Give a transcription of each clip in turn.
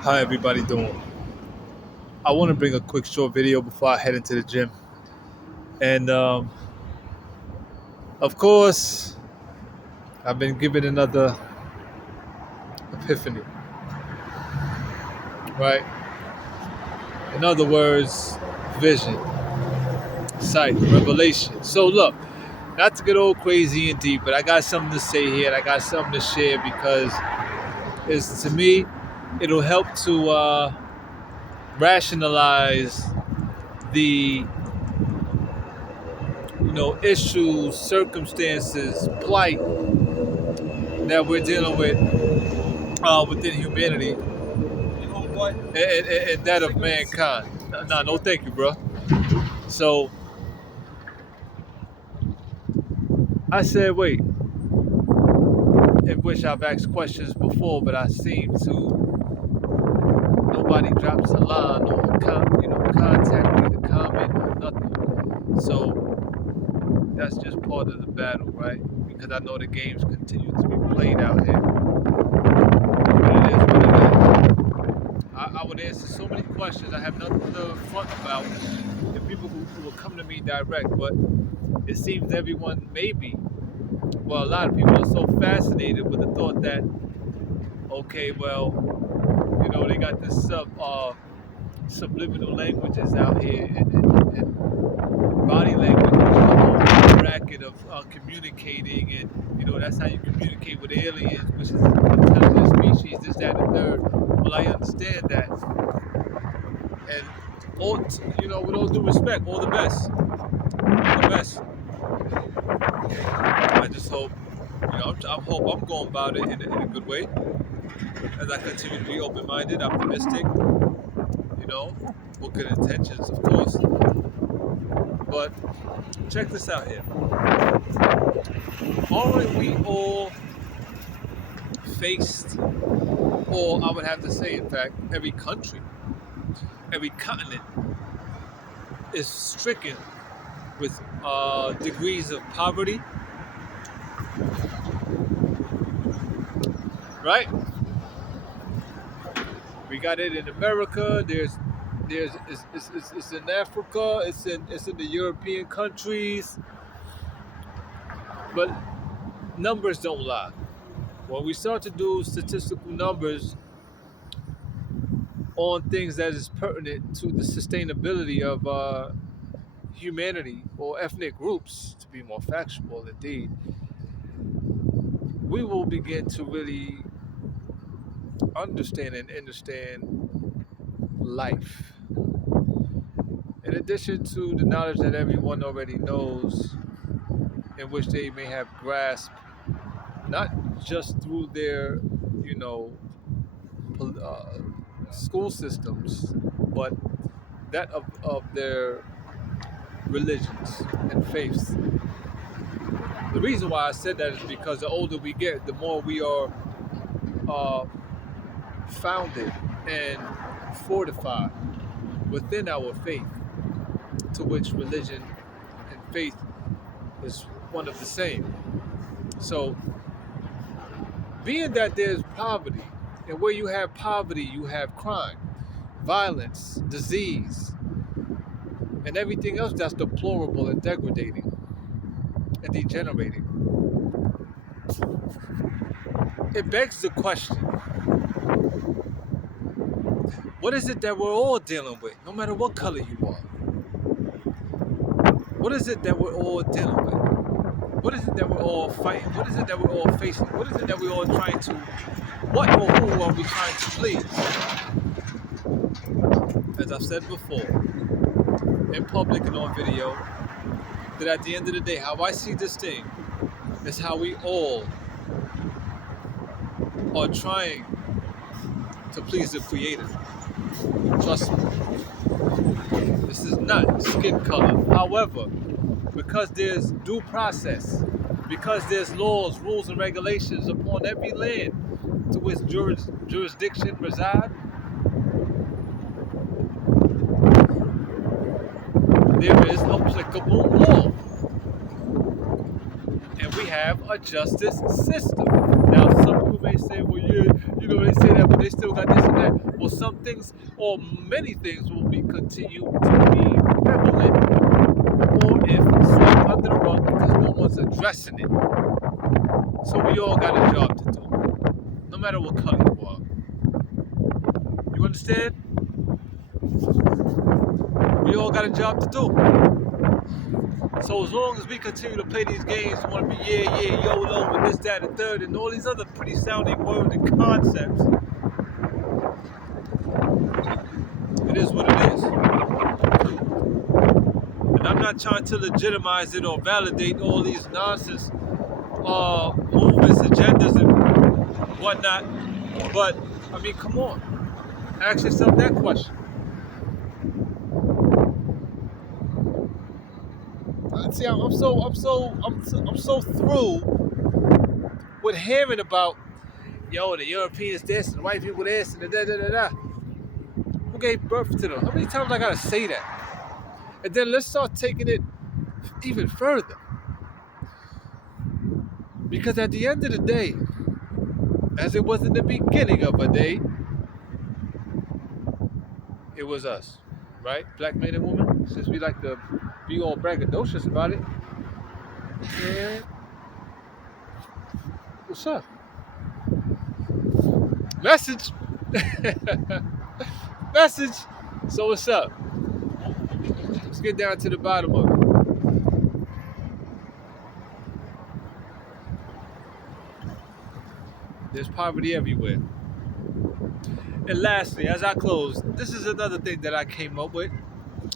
How everybody doing? I want to bring a quick short video before I head into the gym. And of course, I've been given another epiphany, right? In other words, vision, sight, revelation. So look, not to get all crazy and deep, but I got something to say here and I got something to share because it's to me, it'll help to rationalize the issues, circumstances, plight that we're dealing with within humanity and that of mankind. No, thank you, bro. So I said, wait, in which I've asked questions before, but I seem to nobody drops a line or contact me to comment or nothing. So that's just part of the battle, right? Because I know the games continue to be played out here. But it is what it is. I would answer so many questions. I have nothing to front about the people who will come to me direct, but it seems everyone maybe, well, a lot of people are so fascinated with the thought that, okay, well, they got this subliminal languages out here and body language, which is a whole bracket of communicating, and that's how you communicate with aliens, which is an intelligent species, this, that, and the third. Well, I understand that, and all with all due respect, all the best, all the best. I just hope, I hope I'm going about it in a good way, as I continue to be open-minded, optimistic, with good intentions, of course. But check this out here. Aren't we all faced, or I would have to say, in fact, every country, every continent is stricken with degrees of poverty, right? We got it in America. It's in Africa. It's in the European countries. But numbers don't lie. When we start to do statistical numbers on things that is pertinent to the sustainability of humanity or ethnic groups, to be more factual, indeed, we will begin to really understand life. In addition to the knowledge that everyone already knows, in which they may have grasped, not just through their, school systems, but that of their religions and faiths. The reason why I said that is because the older we get, the more we are founded and fortified within our faith, to which religion and faith is one of the same. So, being that there's poverty, and where you have poverty, you have crime, violence, disease, and everything else that's deplorable and degrading and degenerating. It begs the question, what is it that we're all dealing with, no matter what color you are? What is it that we're all dealing with? What is it that we're all fighting? What is it that we're all facing? What is it that we're all trying to, what or who are we trying to please? As I've said before, in public and on video, that at the end of the day, how I see this thing is how we all are trying to please the Creator. Trust me. This is not skin color. However, because there's due process, because there's laws, rules, and regulations upon every land to which jurisdiction reside, there is applicable law. And we have a justice system. Now, some people may say, well, yeah, they say that, but they still got this and that. Well, some things or many things will be continue to be prevalent, or if swept under the rug because no one's addressing it. So we all got a job to do, no matter what color you are. You understand? We all got a job to do. So as long as we continue to play these games, we want to be YOLO, and this, that, and third, and all these other pretty sounding words and concepts, it is what it is. And I'm not trying to legitimize it or validate all these nonsense movements, agendas, and whatnot. But I mean, come on, ask yourself that question. See, I'm so through with hearing about, the Europeans this and the white people this and the da. Who gave birth to them? How many times I gotta say that? And then let's start taking it even further. Because at the end of the day, as it was in the beginning of a day, it was us, right? Black men and women, since we like to be all braggadocious about it. And what's up? Message. Message. So what's up? Let's get down to the bottom of it. There's poverty everywhere. And lastly, as I close, this is another thing that I came up with,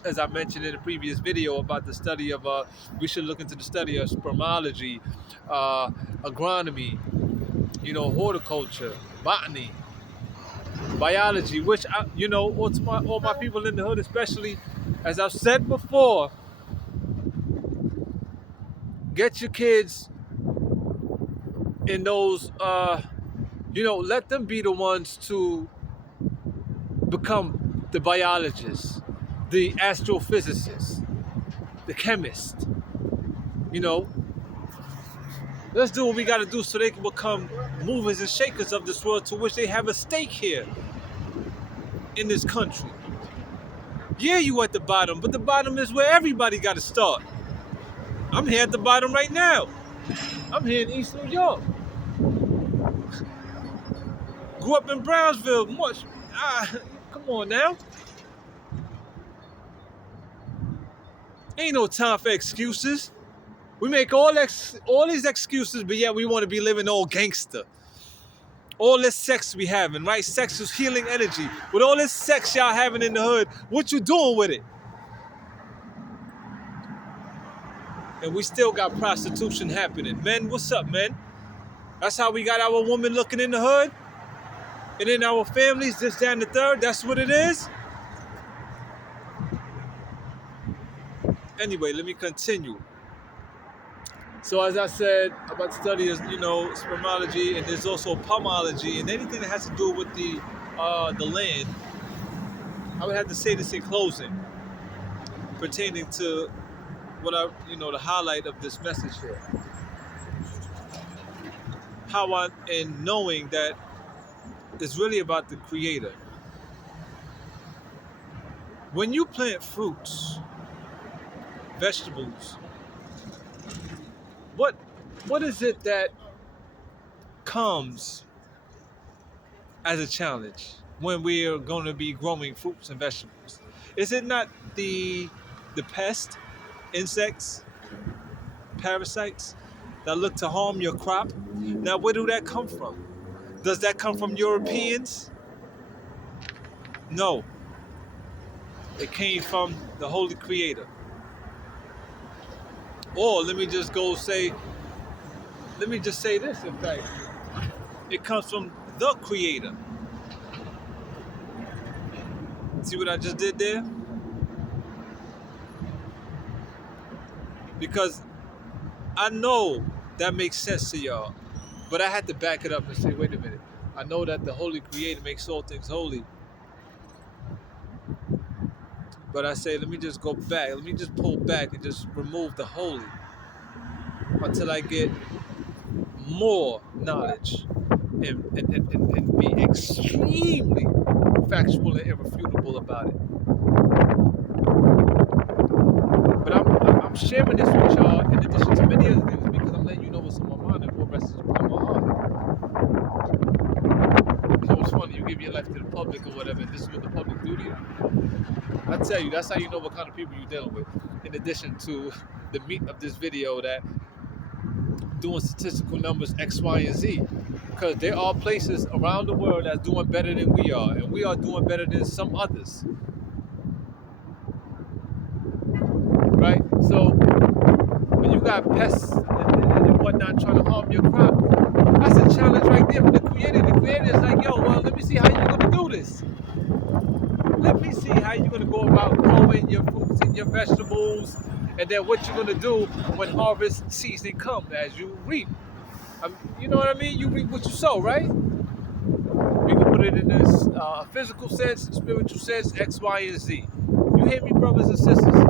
as I mentioned in a previous video about the study of, we should look into the study of spermology, agronomy, horticulture, botany, biology, which, all my people in the hood, especially, as I've said before, get your kids in those, let them be the ones to become the biologists, the astrophysicists, the chemists. Let's do what we got to do so they can become movers and shakers of this world, to which they have a stake here in this country. Yeah, you at the bottom, but the bottom is where everybody got to start. I'm here at the bottom right now. I'm here in East New York. Grew up in Brownsville. Come on now. Ain't no time for excuses. We make all these excuses, but yet we want to be living all gangster. All this sex we having, right? Sex is healing energy. With all this sex y'all having in the hood, what you doing with it? And we still got prostitution happening. Men, what's up, men? That's how we got our woman looking in the hood. And in our families, this, that, and the third. That's what it is. Anyway, let me continue. So as I said about the study of, spermology, and there's also pomology, and anything that has to do with the land, I would have to say this in closing, pertaining to what the highlight of this message here. And knowing that it's really about the Creator. When you plant fruits, vegetables, what is it that comes as a challenge when we are going to be growing fruits and vegetables? Is it not the pest, insects, parasites that look to harm your crop? Now, where do that come from? Does that come from Europeans? No. It came from the Holy Creator. Or let me just say this, in fact. It comes from the Creator. See what I just did there? Because I know that makes sense to y'all, but I had to back it up and say, wait a minute. I know that the Holy Creator makes all things holy. But I say, let me just go back. Let me just pull back and just remove the holy until I get more knowledge and be extremely factual and irrefutable about it. But I'm sharing this with y'all in addition to many other things because I'm letting you know what's on my mind and what rests upon my heart. You know, it's funny, you give your life to the public or whatever, and this is what the public do to you. I tell you, that's how you know what kind of people you're dealing with. In addition to the meat of this video, that doing statistical numbers X, Y, and Z. Because there are places around the world that's doing better than we are, and we are doing better than some others. Right? So when you got pests and whatnot trying to harm your crop, that's a challenge right there for the creator. The creator is like, yo, well, let me see how you're gonna do this. Let me see how you're gonna go about growing your fruits and your vegetables, and then what you're gonna do when harvest season comes as you reap. You know what I mean? You reap what you sow, right? We can put it in this physical sense, spiritual sense, X, Y, and Z. You hear me, brothers and sisters?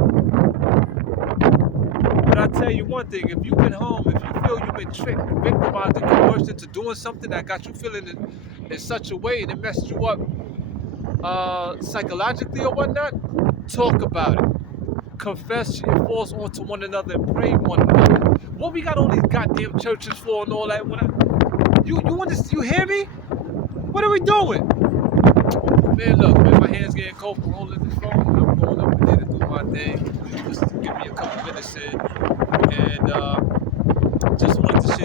But I tell you one thing, if you've been home, if you feel you've been tricked, victimized, and coerced into doing something that got you feeling in such a way and it messed you up psychologically or whatnot, talk about it. Confess your faults onto one another and pray one another. What we got all these goddamn churches for and all that? You hear me? What are we doing? Man, look, man, my hands getting cold from holding this phone. I'm going up there to do my thing. Just give me a couple minutes in. And just wanted to share